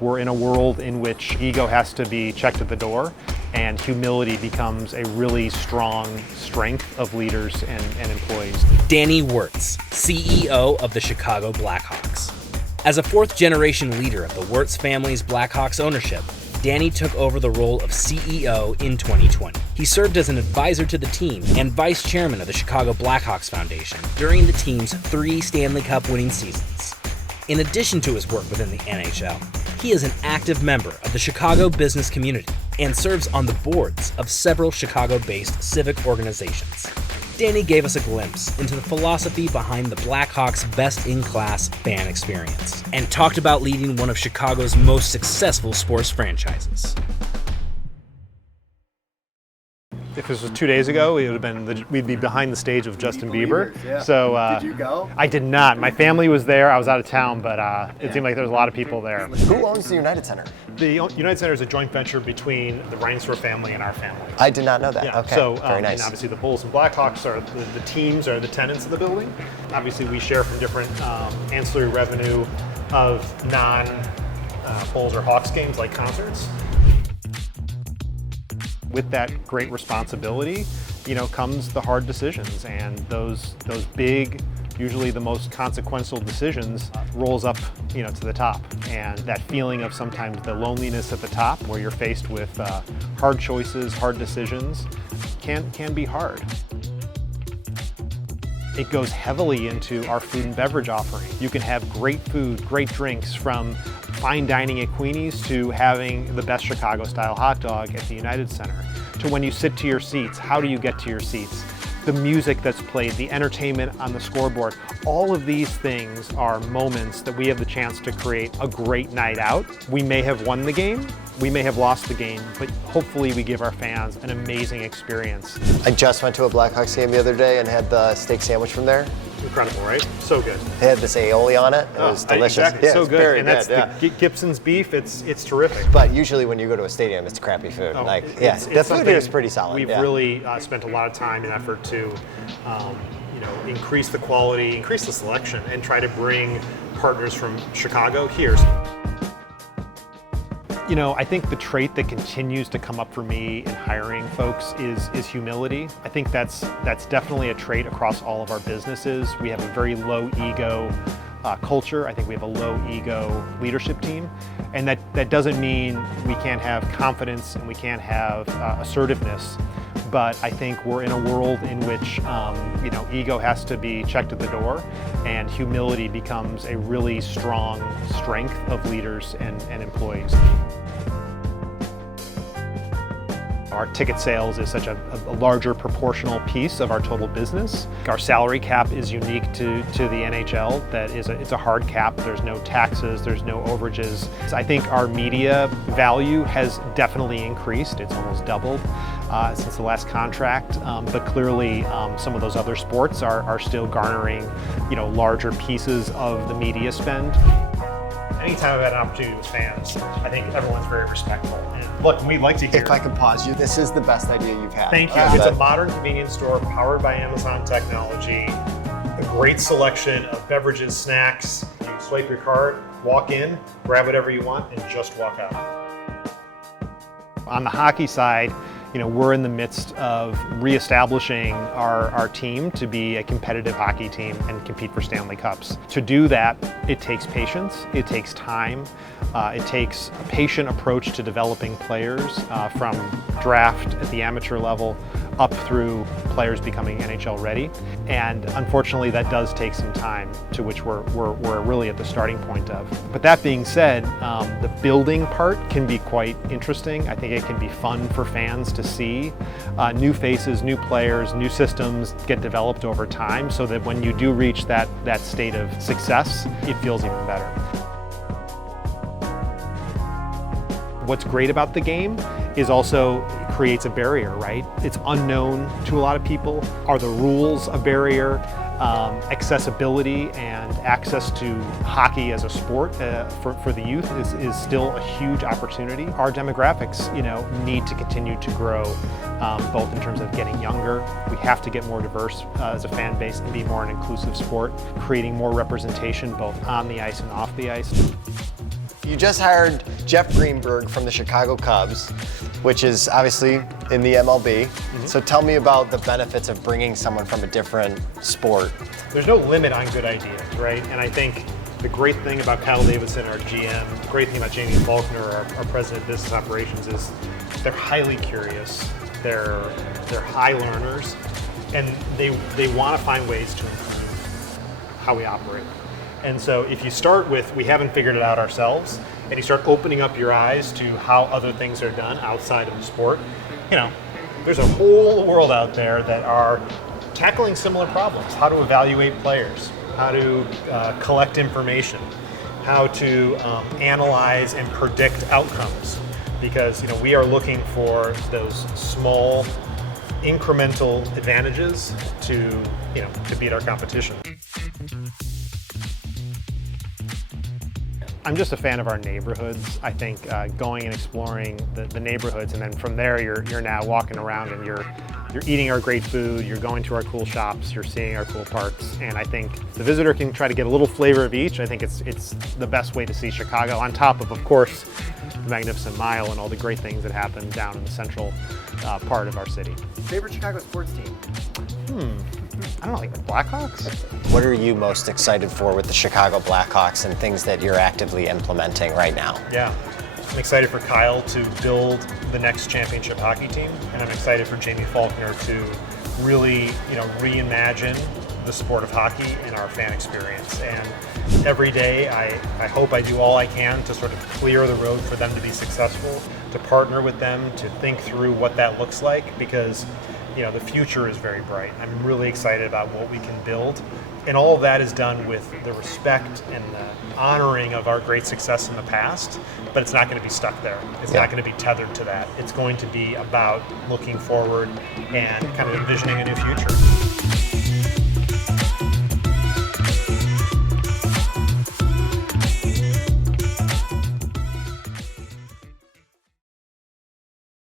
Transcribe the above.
We're in a world in which ego has to be checked at the door and humility becomes a really strong strength of leaders and employees. Danny Wirtz, CEO of the Chicago Blackhawks. As a fourth-generation leader of the Wirtz family's Blackhawks ownership, Danny took over the role of CEO in 2020. He served as an advisor to the team and vice chairman of the Chicago Blackhawks Foundation during the team's 3 Stanley Cup winning seasons. In addition to his work within the NHL, he is an active member of the Chicago business community and serves on the boards of several Chicago-based civic organizations. Danny gave us a glimpse into the philosophy behind the Blackhawks' best-in-class fan experience and talked about leading one of Chicago's most successful sports franchises. If this was 2 days ago, it would have been we'd be behind the stage of Justin Bieber. Yeah. So did you go? I did not. My family was there. I was out of town, but it seemed like there was a lot of people there. Who owns the United Center? The United Center is a joint venture between the Reinsdorf family and our family. I did not know that. Yeah. Okay. So Very nice. and obviously the Bulls and Blackhawks are the teams are the tenants of the building. Obviously we share from different ancillary revenue of non-Bulls or Hawks games like concerts. With that great responsibility, comes the hard decisions, and those big, usually the most consequential decisions rolls up, to the top. And that feeling of sometimes the loneliness at the top, where you're faced with hard choices, hard decisions, can be hard. It goes heavily into our food and beverage offering. You can have great food, great drinks, from fine dining at Queenie's to having the best Chicago-style hot dog at the United Center. To when you sit to your seats, how do you get to your seats? The music that's played, the entertainment on the scoreboard, all of these things are moments that we have the chance to create a great night out. We may have won the game, we may have lost the game, but hopefully we give our fans an amazing experience. I just went to a Blackhawks game the other day and had the steak sandwich from there. Incredible, right? So good. They had this aioli on it. It was delicious. Exactly, Yeah, so it's good. very And that's good, the Gibson's beef, it's terrific. But usually when you go to a stadium, it's crappy food. It's the food something here is pretty solid. We've really spent a lot of time and effort to increase the quality, increase the selection, and try to bring partners from Chicago here. I think the trait that continues to come up for me in hiring folks is humility. I think that's definitely a trait across all of our businesses. We have a very low ego culture. I think we have a low ego leadership team. And that doesn't mean we can't have confidence and we can't have assertiveness. But I think we're in a world in which ego has to be checked at the door, and humility becomes a really strong strength of leaders and employees. Our ticket sales is such a larger proportional piece of our total business. Our salary cap is unique to the NHL. That is it's a hard cap. There's no taxes, there's no overages. I think our media value has definitely increased. It's almost doubled since the last contract. But clearly some of those other sports are still garnering larger pieces of the media spend. Anytime I've had an opportunity with fans, I think everyone's very respectful. And look, we'd like to hear. If I can pause you, this is the best idea you've had. Thank you. It's a modern convenience store powered by Amazon technology. A great selection of beverages, snacks. You swipe your card, walk in, grab whatever you want, and just walk out. On the hockey side, we're in the midst of reestablishing our team to be a competitive hockey team and compete for Stanley Cups. To do that, it takes patience, it takes time, it takes a patient approach to developing players from draft at the amateur level up through players becoming NHL ready. And unfortunately, that does take some time, to which we're really at the starting point of. But that being said, the building part can be quite interesting. I think it can be fun for fans to see new faces, new players, new systems get developed over time, so that when you do reach that state of success, it feels even better. What's great about the game is also it creates a barrier, right? It's unknown to a lot of people. Are the rules a barrier? Accessibility and access to hockey as a sport for the youth is still a huge opportunity. Our demographics, need to continue to grow, both in terms of getting younger. We have to get more diverse as a fan base and be more an inclusive sport, creating more representation both on the ice and off the ice. You just hired Jeff Greenberg from the Chicago Cubs, which is obviously in the MLB. So tell me about the benefits of bringing someone from a different sport. There's no limit on good ideas, right? And I think the great thing about Kyle Davidson, our GM, the great thing about Jamie Faulkner, our president of business operations, is they're highly curious. They're high learners, and they want to find ways to improve how we operate. And so if you start with, we haven't figured it out ourselves, and you start opening up your eyes to how other things are done outside of the sport, there's a whole world out there that are tackling similar problems. How to evaluate players, how to collect information, how to analyze and predict outcomes. Because we are looking for those small incremental advantages to beat our competition. I'm just a fan of our neighborhoods. I think going and exploring the neighborhoods, and then from there you're now walking around and you're eating our great food, you're going to our cool shops, you're seeing our cool parks, and I think the visitor can try to get a little flavor of each. I think it's the best way to see Chicago, on top of course, the Magnificent Mile and all the great things that happen down in the central part of our city. Favorite Chicago sports team? I don't know, like the Blackhawks? What are you most excited for with the Chicago Blackhawks and things that you're actively implementing right now? Yeah, I'm excited for Kyle to build the next championship hockey team, and I'm excited for Jamie Faulkner to really, reimagine the sport of hockey and our fan experience. And every day, I hope I do all I can to sort of clear the road for them to be successful, to partner with them, to think through what that looks like, because the future is very bright. I'm really excited about what we can build. And all of that is done with the respect and the honoring of our great success in the past, but it's not going to be stuck there. It's not going to be tethered to that. It's going to be about looking forward and kind of envisioning a new future.